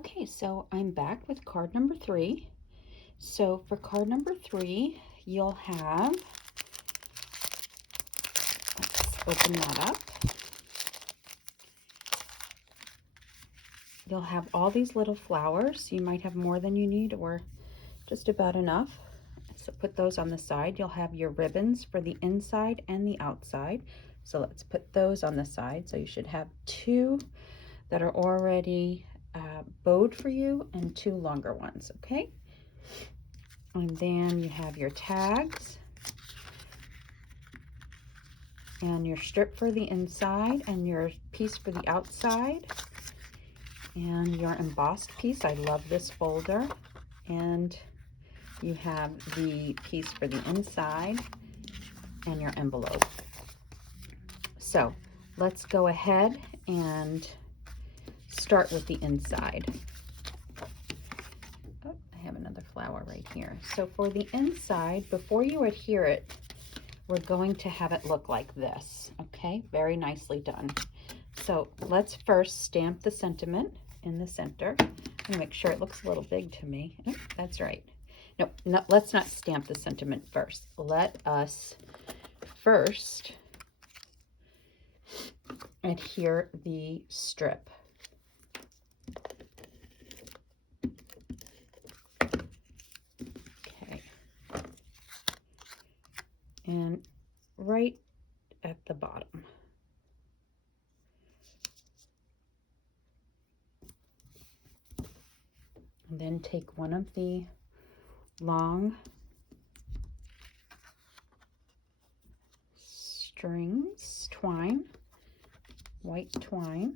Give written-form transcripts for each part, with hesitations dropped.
Okay, so I'm back with card number 3. So for card number 3, you'll have, let's open that up. You'll have all these little flowers. You might have more than you need or just about enough. So put those on the side. You'll have your ribbons for the inside and the outside. So let's put those on the side. So you should have 2 that are already bowed for you and 2 longer ones, okay? And then you have your tags and your strip for the inside and your piece for the outside and your embossed piece. I love this folder. And you have the piece for the inside and your envelope. So let's go ahead and start with the inside. Oh, I have another flower right here. So for the inside, before you adhere it, we're going to have it look like this, okay? Very nicely done. So let's first stamp the sentiment in the center. I'm gonna make sure it looks a little big to me. Oh, that's right. No, let's not stamp the sentiment first. Let us first adhere the strip. Okay. And right at the bottom. And then take one of the long strings, twine, white twine,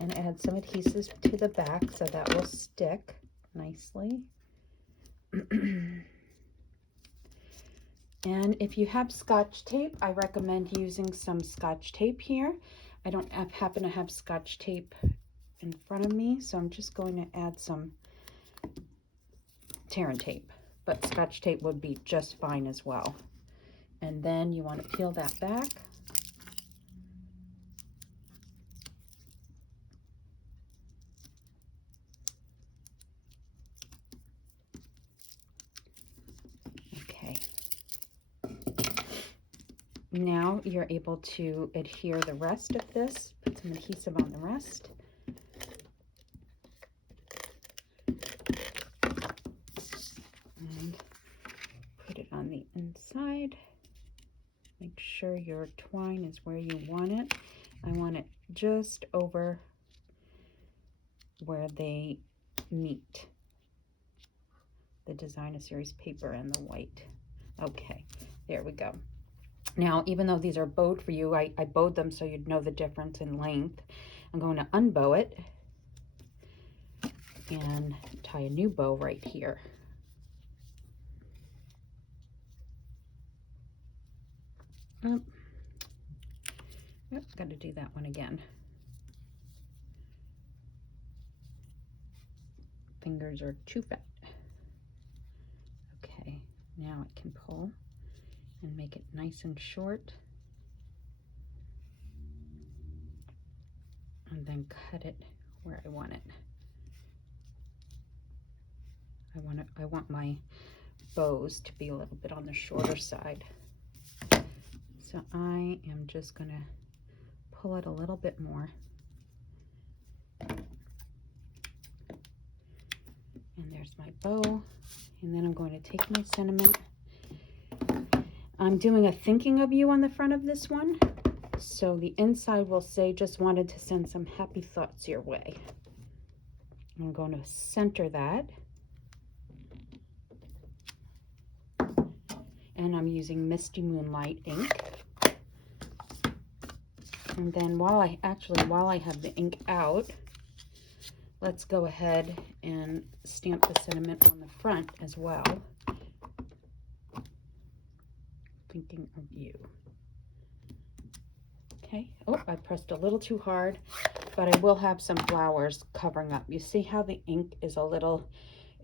and add some adhesive to the back so that will stick nicely. And if you have Scotch tape, I recommend using some Scotch tape here. I don't happen to have Scotch tape in front of me, so I'm just going to add some tear and tape, but Scotch tape would be just fine as well. And then you want to peel that back. Okay. Now you're able to adhere the rest of this. Put some adhesive on the rest. And put it on the inside. Make sure your twine is where you want it. I want it just over where they meet, the Designer Series paper and the white. Okay, there we go. Now, even though these are bowed for you, I bowed them so you'd know the difference in length. I'm going to unbow it and tie a new bow right here. Oh, yep, got to do that one again. Fingers are too fat. Okay, now I can pull and make it nice and short. And then cut it where I want it. I want my bows to be a little bit on the shorter side. So I am just going to pull it a little bit more. And there's my bow. And then I'm going to take my sentiment. I'm doing a thinking of you on the front of this one. So the inside will say, just wanted to send some happy thoughts your way. I'm going to center that. And I'm using Misty Moonlight ink. And then while I have the ink out, let's go ahead and stamp the sentiment on the front as well. Thinking of you. Okay. Oh, I pressed a little too hard, but I will have some flowers covering up. You see how the ink is a little,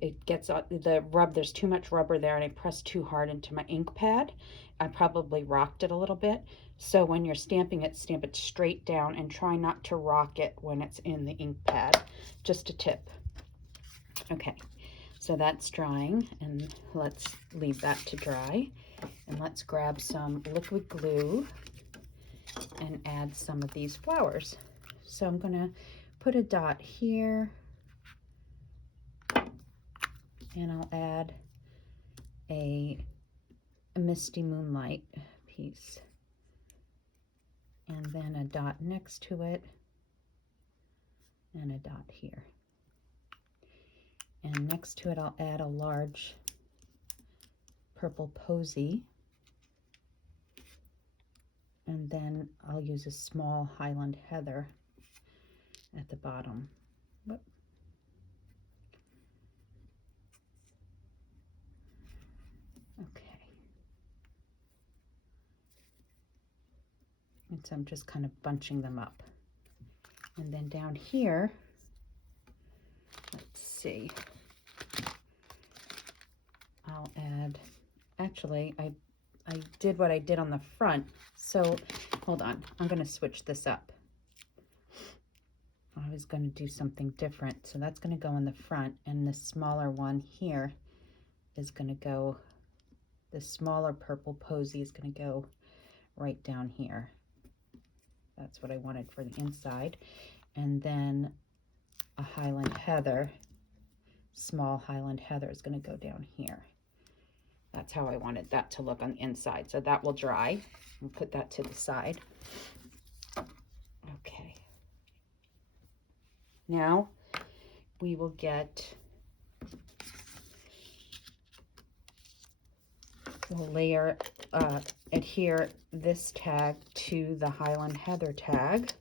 it gets the rub, there's too much rubber there and I pressed too hard into my ink pad. I probably rocked it a little bit. So when you're stamping it, stamp it straight down and try not to rock it when it's in the ink pad. Just a tip. Okay, so that's drying, and let's leave that to dry. And let's grab some liquid glue and add some of these flowers. So I'm gonna put a dot here, and I'll add a Misty Moonlight piece, and then a dot next to it, and a dot here. And next to it, I'll add a large purple posy, and then I'll use a small Highland Heather at the bottom. Whoop. Okay. And so I'm just kind of bunching them up. And then down here, let's see, I'll add, actually, I did what I did on the front. So hold on, I'm going to switch this up. I was going to do something different. So that's going to go in the front, and the smaller one here is going to go, the smaller purple posy is going to go right down here. That's what I wanted for the inside. And then a Highland Heather, small Highland Heather, is going to go down here. That's how I wanted that to look on the inside. So that will dry. We'll put that to the side. Okay. Now we will we'll layer, adhere this tag to the Highland Heather tag.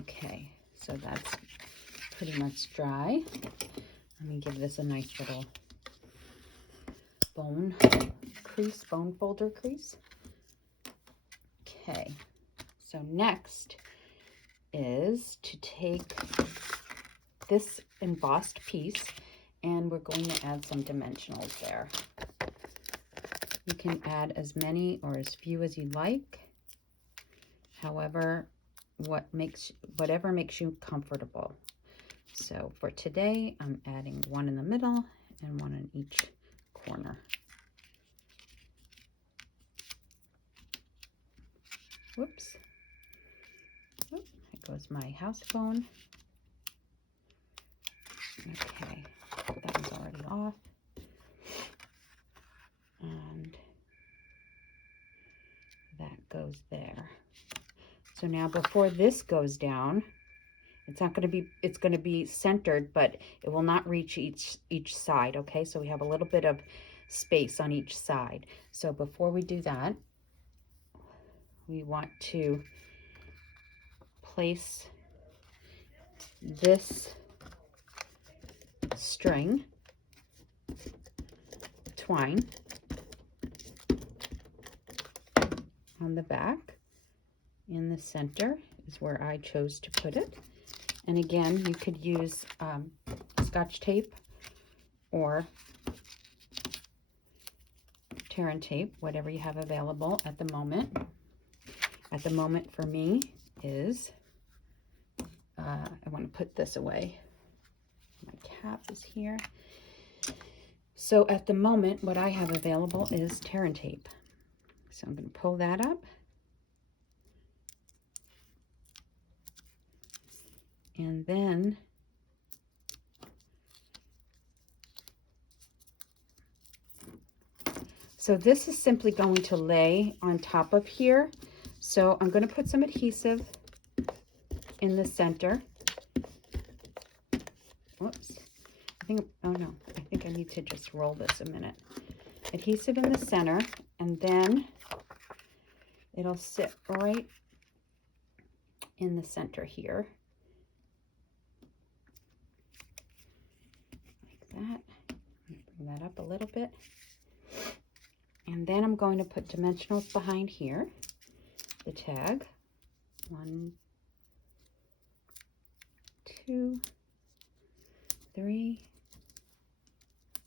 Okay, so that's pretty much dry. Let me give this a nice little bone crease, bone folder crease. Okay, so next is to take this embossed piece, and we're going to add some dimensionals there. You can add as many or as few as you like. However, whatever makes you comfortable. So for today, I'm adding one in the middle and one in each corner. Whoops. Oh, there goes my house phone. Okay, that is already off. And that goes there. So now before this goes down, it's going to be centered, but it will not reach each side, okay? So we have a little bit of space on each side. So before we do that, we want to place this string, twine, on the back. In the center is where I chose to put it. And again, you could use Scotch tape or tear and tape, whatever you have available at the moment. At the moment for me is, I want to put this away. My cap is here. So at the moment, what I have available is tear and tape. So I'm going to pull that up. And then so this is simply going to lay on top of here. So I'm going to put some adhesive in the center. Whoops. Oh no, I think I need to just roll this a minute. Adhesive in the center, and then it'll sit right in the center here. That. Bring that up a little bit. And then I'm going to put dimensionals behind here, the tag. 1, 2, 3,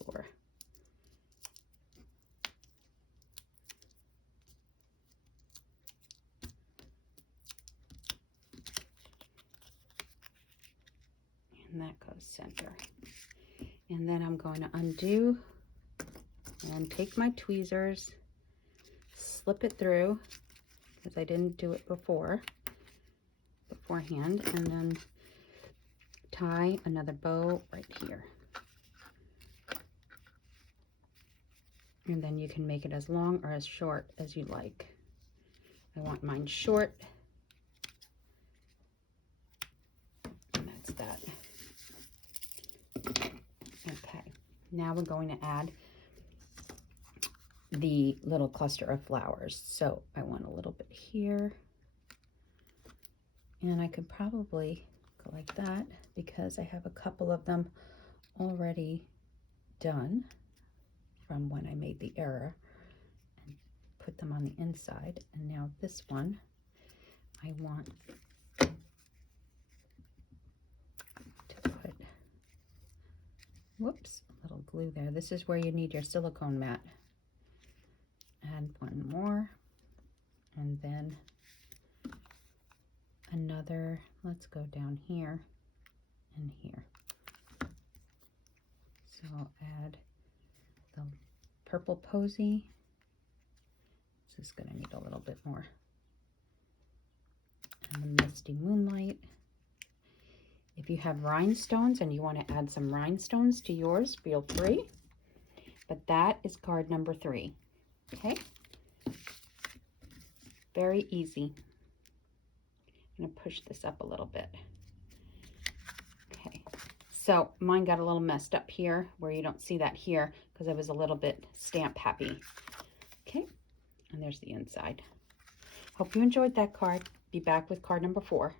4. And that goes center. And then I'm going to undo and take my tweezers, slip it through, because I didn't do it beforehand, and then tie another bow right here. And then you can make it as long or as short as you like. I want mine short. And that's that. Okay, now we're going to add the little cluster of flowers. So I want a little bit here. And I could probably go like that because I have a couple of them already done from when I made the error and put them on the inside. And now this one, I want to put, whoops, a little glue there. This is where you need your silicone mat. Add one more, and then another, let's go down here and here. So I'll add the purple posy. This is going to need a little bit more. And the misty moonlight. If you have rhinestones and you want to add some rhinestones to yours, feel free. But that is card number 3. Okay? Very easy. I'm going to push this up a little bit. Okay. So mine got a little messed up here where you don't see that here because I was a little bit stamp happy. Okay. And there's the inside. Hope you enjoyed that card. Be back with card number 4.